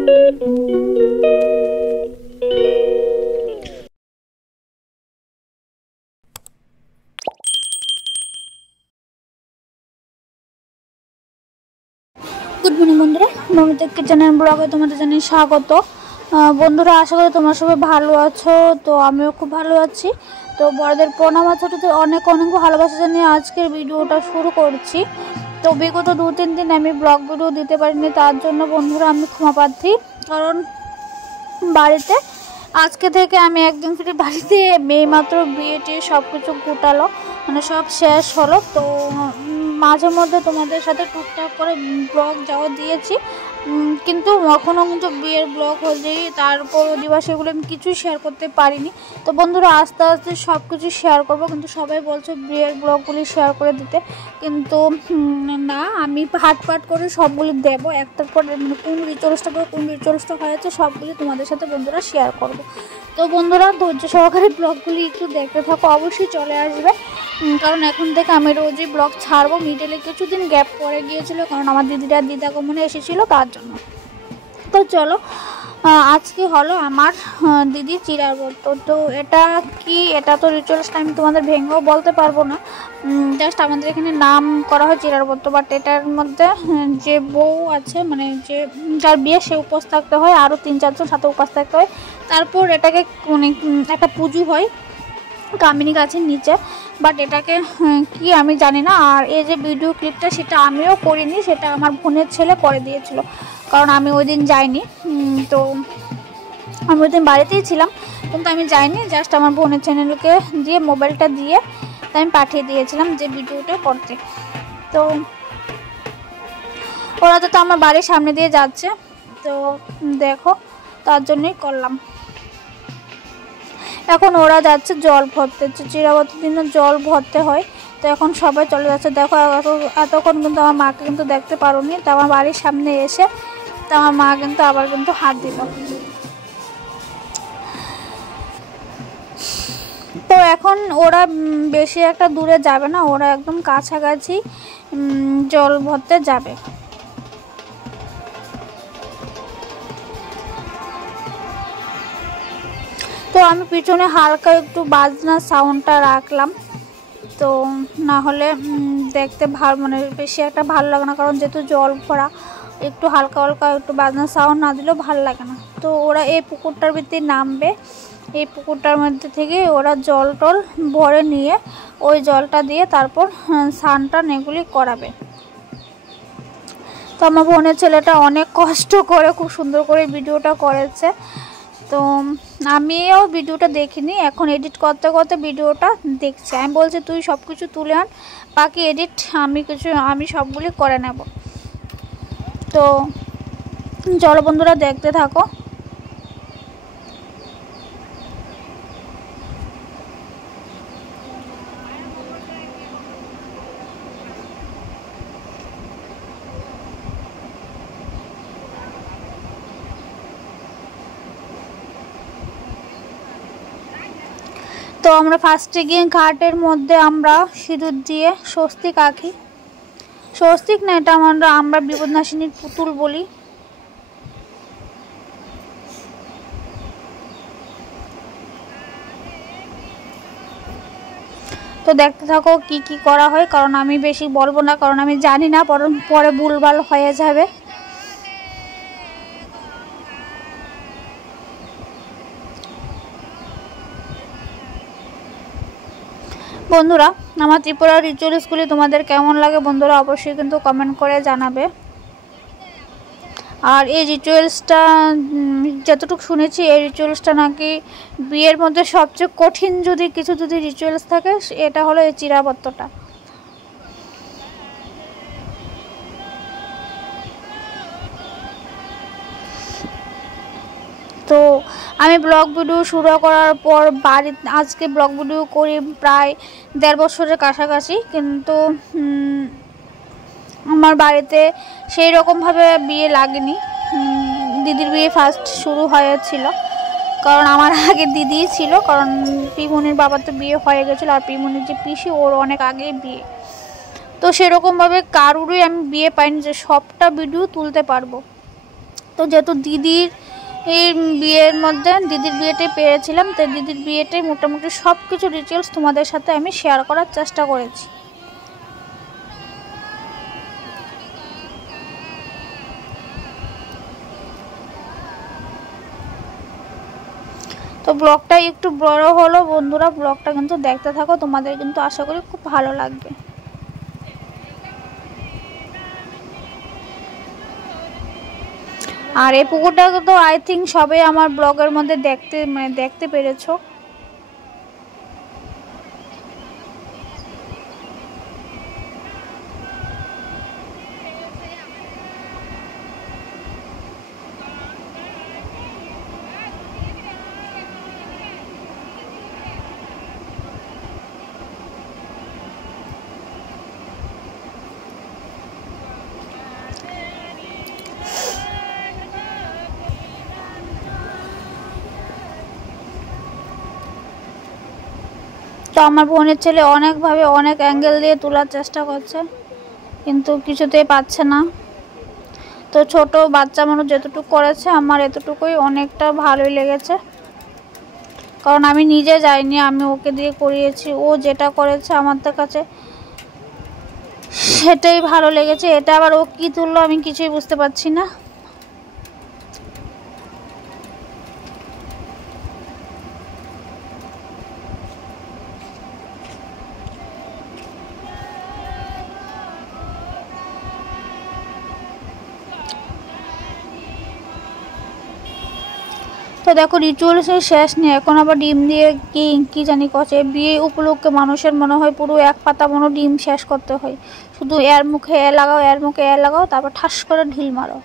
Good morning বন্ধুরা, মমিতা কিচেনের ব্লগে তোমাদের জানাই স্বাগত। বন্ধুরা, আশা করি তোমরা সবাই ভালো আছো। তো আমিও খুব ভালো আছি। তো বড়দের প্রণাম, ছোটদের অনেক অনেক ভালোবাসা জানিয়ে আজকের ভিডিওটা শুরু করছি। তো বিগত 2-3 দিন আমি ব্লগ ভিডিও দিতে পারিনি, তার জন্য বন্ধুরা আমি ক্ষমা প্রার্থী। কারণ বাড়িতে আজকে থেকে আমি একদম ফিরে বাড়িতে মেয়ে মাত্র বিয়েটি সব কিছু গোটালো, মানে সব শেষ হলো। তো মাঝে মধ্যে তোমাদের সাথে টুকটাক করে ব্লগ যাওয়া দিয়েছি, কিন্তু এখনও কিন্তু বিয়ের ব্লগ হলেই তারপর দিবস সেগুলো আমি কিছুই শেয়ার করতে পারিনি। তো বন্ধুরা, আস্তে আস্তে সব কিছু শেয়ার করবো, কিন্তু সবাই বলছে বিয়ের ব্লগগুলি শেয়ার করে দিতে, কিন্তু না, আমি পাট করে সবগুলি দেবো একটার পর, মানে কোন রিচুয়ালসটা করে কোন রিচুয়ালসটা হয়েছে সবগুলি তোমাদের সাথে বন্ধুরা শেয়ার করবো। তো বন্ধুরা, ধৈর্য সহকারে ব্লগগুলি একটু দেখতে থাকো, অবশ্যই চলে আসবে। কারণ এখন থেকে আমি রোজই ব্লগ ছাড়বো। মিডলে কিছুদিন গ্যাপ পড়ে গিয়েছিলো, কারণ আমার দিদাগমনে এসেছিলো, তার জন্য। তো চলো, আজকে হলো আমার দিদি চিরার ব্রত। তো এটা কি, এটা তো রিচুয়ালসটা আমি তোমাদের ভেঙেও বলতে পারবো না, জাস্ট আমাদের এখানে নাম করা হয় চিরার ব্রত। বাট এটার মধ্যে যে বউ আছে, মানে যে যার বিয়ে, সে উপোস থাকতে হয়, আরও 3-4 জন সাথে উপোস থাকতে হয়। তারপর এটাকে মানে একটা পুজো হয় কামিনী গাছের নিচে। বাট এটাকে কি আমি জানি না। আর এই যে ভিডিও ক্লিপটা, সেটা আমিও করিনি, সেটা আমার বোনের ছেলে করে দিয়েছিল, কারণ আমি ওই দিন যাইনি। তো আমি ওই দিন বাড়িতেই ছিলাম, কিন্তু আমি যাইনি। জাস্ট আমার বোনের চ্যানেলকে দিয়ে মোবাইলটা দিয়ে আমি পাঠিয়ে দিয়েছিলাম যে ভিডিওটা করতে। তো ওরা তো আমার বাড়ির সামনে দিয়ে যাচ্ছে, তো দেখো, তার জন্যই করলাম। এখন ওরা যাচ্ছে জল ভরতে, চিরাবতের দিনে জল ভরতে হয়। তো এখন সবাই চলে যাচ্ছে। দেখো, এতক্ষণ কিন্তু আমার মাকে কিন্তু দেখতে পারোনি। তো আমার বাড়ির সামনে এসে তো আমার মা কিন্তু আবার কিন্তু হাত দিল। তো এখন ওরা বেশি একটা দূরে যাবে না, ওরা একদম কাছাকাছি জল ভরতে যাবে। তো আমি পিছনে হালকা একটু বাজনা সাউন্ডটা রাখলাম, তো না হলে দেখতে ভালো, মানে বেশি একটা ভালো লাগে না, কারণ যেহেতু জল ভরা, একটু হালকা হালকা একটু বাজনা সাউন্ড না দিলেও ভালো লাগে না। তো ওরা এই পুকুরটার ভিতরে নামবে, এই পুকুরটার মধ্যে থেকে ওরা জল টল ভরে নিয়ে ওই জলটা দিয়ে তারপর স্নানটা এগুলি করাবে। তো আমার বোনের ছেলেটা অনেক কষ্ট করে খুব সুন্দর করে ভিডিওটা করেছে। তো আমিও ভিডিওটা দেখিনি, এখন এডিট করতে করতে ভিডিওটা দেখছি। আমি বলছি তুই সব কিছু তুলে আন, বাকি এডিট আমি সবগুলি করে নেব। তো চলো বন্ধুরা, দেখতে থাকো। তো আমরা ফার্স্টে গিয়ে ঘাটের মধ্যে আমরা সিঁদুর দিয়ে স্বস্তিক আঁকি। স্বস্তিক না, এটা আমরা বিপদনাশিনীর পুতুল বলি। তো দেখতে থাকো কি কি করা হয়, কারণ আমি বেশি বলবো না, কারণ আমি জানি না, পরে ভুলভাল হয়ে যাবে। বন্ধুরা, আমার ত্রিপুরার রিচুয়ালসগুলি তোমাদের কেমন লাগে বন্ধুরা, অবশ্যই কিন্তু কমেন্ট করে জানাবে। আর এই রিচুয়ালসটা যতটুকু শুনেছি, এই রিচুয়ালসটা নাকি বিয়ের মধ্যে সবচেয়ে কঠিন যদি রিচুয়ালস থাকে, এটা হলো এই চিরাবত্তটা। তো আমি ব্লগ ভিডিও শুরু করার পর আজকে ব্লগ ভিডিও করি প্রায় 1.5 বছরের কাছাকাছি, কিন্তু আমার বাড়িতে সেই রকমভাবে বিয়ে লাগেনি। দিদির বিয়ে ফার্স্ট শুরু হয়েছিল, কারণ আমার আগে দিদিই ছিল, কারণ পিমনির বাবার তো বিয়ে হয়ে গেছিলো, আর পিমনির যে পিসি, ওর অনেক আগেই বিয়ে। তো সেরকমভাবে কারুরই আমি বিয়ে পাইনি যে সবটা ভিডিও তুলতে পারবো। তো যেহেতু দিদির বিয়ের মধ্যে দিদির বিয়েতে পেয়েছিলাম, তো দিদির বিয়েতে মোটামুটি সব কিছু ডিটেলস তোমাদের সাথে আমি শেয়ার করার চেষ্টা করেছি। তো ব্লগটা একটু বড় হলো বন্ধুরা, ব্লগটা কিন্তু দেখতে থাকো, তোমাদের কিন্তু আশা করি খুব ভালো লাগবে। আর এই পুকুরটা তো আই থিঙ্ক সবাই আমার ব্লগের মধ্যে দেখতে পেরেছো। তো আমার বোনের ছেলে অনেকভাবে অনেক অ্যাঙ্গেল দিয়ে তোলার চেষ্টা করছে, কিন্তু কিছুতেই পাচ্ছে না। তো ছোট বাচ্চা মানুষ যেতটুকু করেছে আমার এতটুকুই অনেকটা ভালোই লেগেছে, কারণ আমি নিজে যাইনি, আমি ওকে দিয়ে করিয়েছি। ও যেটা করেছে আমার কাছে সেটাই ভালো লেগেছে। এটা আবার ও কি তুললো আমি কিছুই বুঝতে পারছি না। তো দেখো রিচুয়ালসের শেষ নেই, এখন আবার ডিম দিয়ে কি জানি করছে। বিয়ে উপলক্ষে মানুষের মনে হয় পুরো এক পাতা মনো ডিম শেষ করতে হয়, শুধু এর মুখে এ লাগাও, এর মুখে এ লাগাও, তারপর ঠাস করে ঢিল মারো।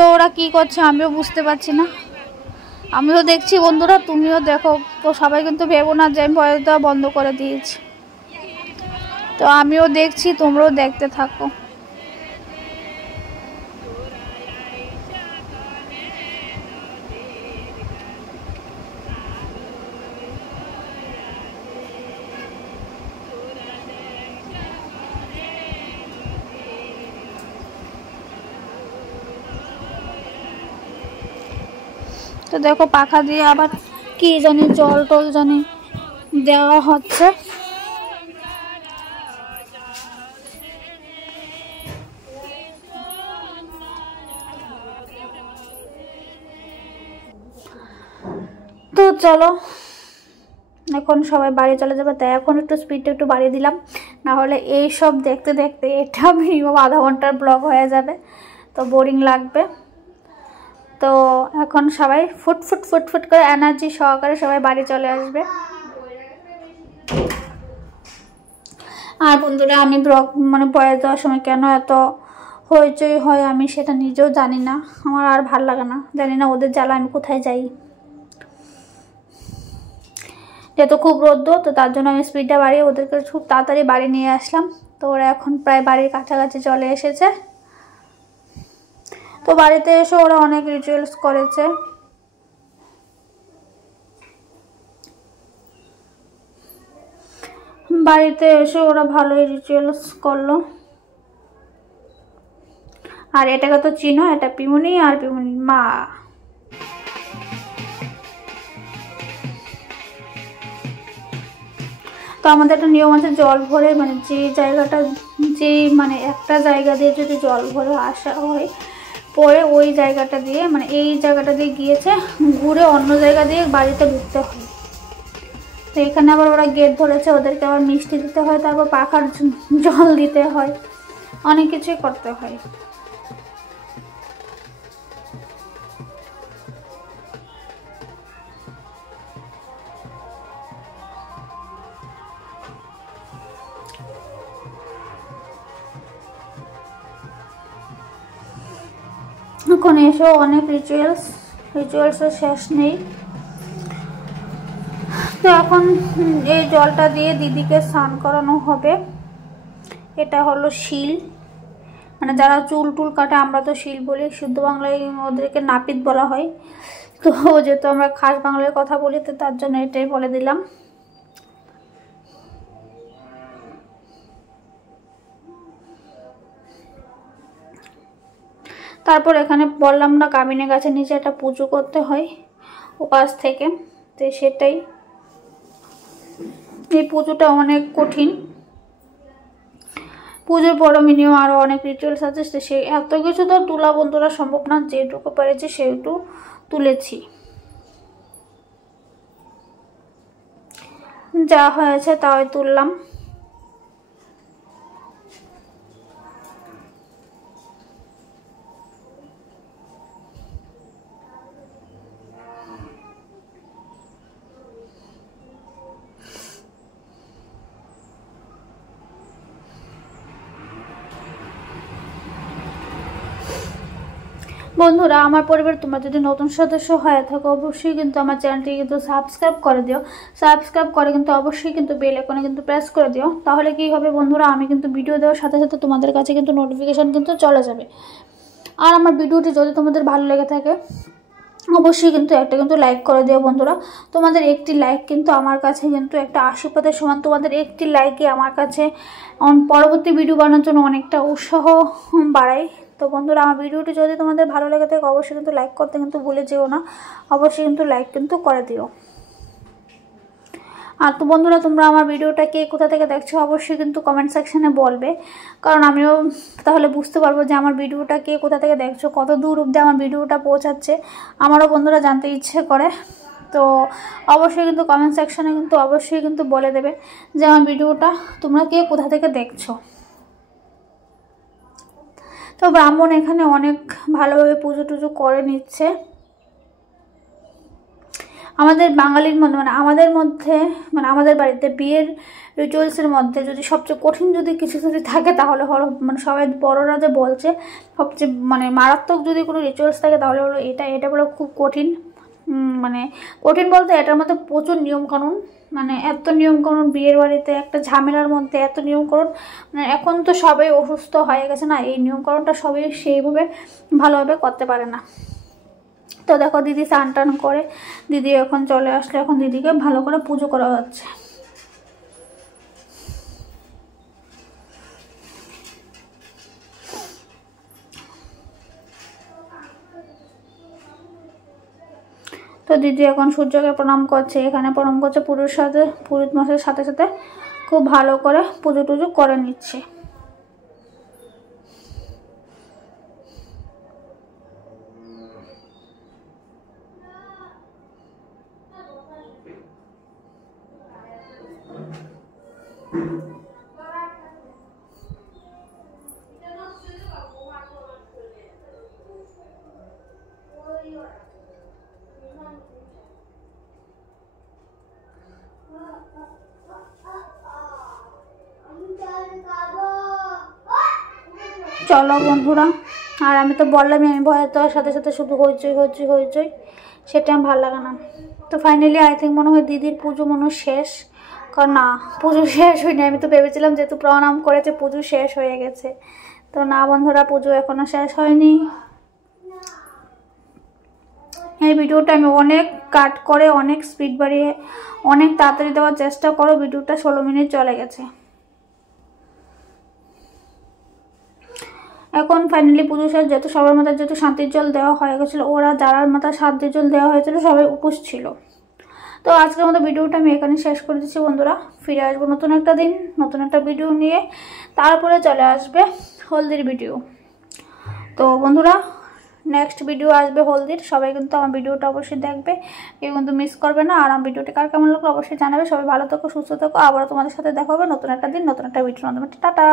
তো ওরা কি করছে আমিও বুঝতে পারছি না, আমিও দেখছি বন্ধুরা, তুমিও দেখো। তো সবাই কিন্তু ভেবো না যে আমি ভয়েস দেওয়া বন্ধ করে দিয়েছি। তো আমিও দেখছি, তোমরাও দেখতে থাকো। তো দেখো পাখা দিয়ে আবার কি জানি জল টল জানি দেওয়া হচ্ছে। তো চলো এখন সবাই বাড়ি চলে যাবে, তাই এখন একটু স্পিডটা একটু বাড়িয়ে দিলাম, না হলে এই সব দেখতে দেখতে এটা মিনিমাম আধা ঘন্টার ব্লগ হয়ে যাবে, তো বোরিং লাগবে। তো এখন সবাই ফুট ফুট ফুট ফুট করে এনার্জি সহকারে সবাই বাড়ি চলে আসবে। আর বন্ধুরা, আমি ব্লগ বয়ে যাওয়ার সময় কেন এত হইচই হয় আমি সেটা নিজেও জানি না, আমার আর ভাল লাগে না, জানি না ওদের জ্বালা আমি কোথায় যাই। যেহেতু খুব রোদ্দ, তো তার জন্য আমি স্পিডটা বাড়িয়ে ওদেরকে খুব তাড়াতাড়ি বাড়ি নিয়ে আসলাম। তো ওরা এখন প্রায় বাড়ির কাছাকাছি চলে এসেছে। তো বাড়িতে এসে ওরা অনেক রিচুয়ালস করেছে। বাড়িতে এসে ওরা ভালোই রিচুয়ালস করলো। আর এটাকে তো চিনো, এটা পিমুনি আর পিমুনির মা। তো আমাদের একটা নিয়ম আছে, জল ভরে যে জায়গাটা একটা জায়গা দিয়ে যদি জল ভরে আসা হয়, পরে ওই জায়গাটা দিয়ে এই জায়গাটা দিয়ে গিয়েছে ঘুরে অন্য জায়গা দিয়ে বাড়িতে ঢুকতে হয়। তো এখানে আবার ওরা গেট ধরেছে, ওদেরকে আবার মিষ্টি দিতে হয়, তারপর পাখার জল দিতে হয়, অনেক কিছুই করতে হয়। এখন এসেও অনেক রিচুয়ালসের শেষ নেই। তো এখন এই জলটা দিয়ে দিদিকে স্নান করানো হবে। এটা হলো শিল, যারা চুল টুল কাটে, আমরা তো শিল বলি, শুদ্ধ বাংলায় ওদেরকে নাপিত বলা হয়। তো যেহেতু আমরা খাস বাংলায় কথা বলি, তো তার জন্য এটাই বলে দিলাম। তারপর এখানে বললাম না, কামিনের গাছের নিচে একটা পুজো করতে হয় উপাস থেকে, তো সেটাই। এই পুজোটা অনেক কঠিন, পুজোর পরও মিনিমাম আরও অনেক রিচুয়ালস আছে, সে এত কিছু তো তোলা বন্ধুরা সম্ভব না, যেটুকু পেরেছি সেটুকু তুলেছি, যা হয়েছে তাই তুললাম। বন্ধুরা, আমার পরিবার তোমরা যদি নতুন সদস্য হয়ে থাকো, অবশ্যই কিন্তু আমার চ্যানেলটি কিন্তু সাবস্ক্রাইব করে দিও। সাবস্ক্রাইব করে কিন্তু অবশ্যই কিন্তু বেল আইকনে কিন্তু প্রেস করে দিও। তাহলে কি হবে বন্ধুরা, আমি কিন্তু ভিডিও দেওয়ার সাথে সাথে তোমাদের কাছে কিন্তু নোটিফিকেশন কিন্তু চলে যাবে। আর আমার ভিডিওটি যদি তোমাদের ভালো লেগে থাকে, অবশ্যই কিন্তু একটা কিন্তু লাইক করে দিও বন্ধুরা। তোমাদের একটি লাইক কিন্তু আমার কাছে কিন্তু একটা আশীর্বাদের সমান। তোমাদের একটি লাইকই আমার কাছে পরবর্তী ভিডিও বানানোর জন্য অনেকটা উৎসাহ বাড়ায়। তো বন্ধুরা, আমার ভিডিওটি যদি তোমাদের ভালো লেগে থাকে, অবশ্যই কিন্তু লাইক করতে কিন্তু ভুলে যেও না, অবশ্যই কিন্তু লাইক কিন্তু করে দিও। আর তো বন্ধুরা, তোমরা আমার ভিডিওটা কে কোথা থেকে দেখছো অবশ্যই কিন্তু কমেন্ট সেকশানে বলবে, কারণ আমিও তাহলে বুঝতে পারবো যে আমার ভিডিওটা কে কোথা থেকে দেখছো, কত দূর অবধি আমার ভিডিওটা পৌঁছাচ্ছে, আমারও বন্ধুরা জানতে ইচ্ছে করে। তো অবশ্যই কিন্তু কমেন্ট সেকশানে কিন্তু অবশ্যই কিন্তু বলে দেবে যে আমার ভিডিওটা তোমরা কে কোথা থেকে দেখছো। তো ব্রাহ্মণ এখানে অনেক ভালোভাবে পুজো টুজো করে নিচ্ছে। আমাদের বাঙালির মধ্যে আমাদের মধ্যে আমাদের বাড়িতে বিয়ের রিচুয়ালসের মধ্যে যদি সবচেয়ে কঠিন যদি কিছু যদি থাকে, তাহলে হলো সবাই বড়রা যে বলছে সবচেয়ে মারাত্মক যদি কোনো রিচুয়ালস থাকে, তাহলে হলো এটা বলো খুব কঠিন। কঠিন বলতে এটার মধ্যে প্রচুর নিয়মকানুন, এত নিয়মকানুন, বিয়ের বাড়িতে একটা ঝামেলার মধ্যে এত নিয়মকানুন। এখন তো সবাই অসুস্থ হয়ে গেছে না, এই নিয়মকানুনটা সবাই সেইভাবে ভালোভাবে করতে পারে না। তো দেখো দিদি স্নান টান করে দিদি এখন চলে আসলে, এখন দিদিকে ভালো করে পুজো করা হচ্ছে। তো দিদি এখন সূর্যকে প্রণাম করছে, এখানে প্রণাম করছে পুরোহিত মশাইয়ের সাথে সাথে খুব ভালো করে পুজো টুজো করে নিচ্ছে। চলো বন্ধুরা, আর আমি তো বললামই আমি ভয়ে তো সাথে সাথে শুধু হইচই হইচই হইচই, সেটা আমার ভালো লাগে না। তো ফাইনালি আই থিঙ্ক মনে হয় দিদির পুজো মনে হয় শেষ, কারণ না পুজো শেষ হয়নি। আমি তো ভেবেছিলাম যেহেতু প্রণাম করেছে পুজো শেষ হয়ে গেছে, তো না বন্ধুরা পুজো এখনো শেষ হয়নি। এই ভিডিওটা আমি অনেক কাট করে অনেক স্পিড বাড়িয়ে অনেক তাড়াতাড়ি দেওয়ার চেষ্টা করো, ভিডিওটা 16 মিনিট চলে গেছে। এখন ফাইনালি পুজো শেষ, যেহেতু সবার মাথায় যেহেতু শান্তির জল দেওয়া হয়ে গেছিলো, ওরা যারার মাথায় শান্তির জল দেওয়া হয়েছিল সবাই উপোস ছিল। তো আজকের মতো ভিডিওটা আমি এখানে শেষ করে দিচ্ছি বন্ধুরা। ফিরে আসবো নতুন একটা দিন নতুন একটা ভিডিও নিয়ে, তারপরে চলে আসবে হলদির ভিডিও। তো বন্ধুরা নেক্সট ভিডিও আসবে হলদির, সবাই কিন্তু আমার ভিডিওটা অবশ্যই দেখবে, কেউ কিন্তু মিস করবে না। আর আমার ভিডিওটি কার কেমন লাগলো অবশ্যই জানাবে। সবাই ভালো থাকো, সুস্থ থাকো, আবারও তোমাদের সাথে দেখা হবে নতুন একটা দিন নতুন একটা ভিডিও। টাটা।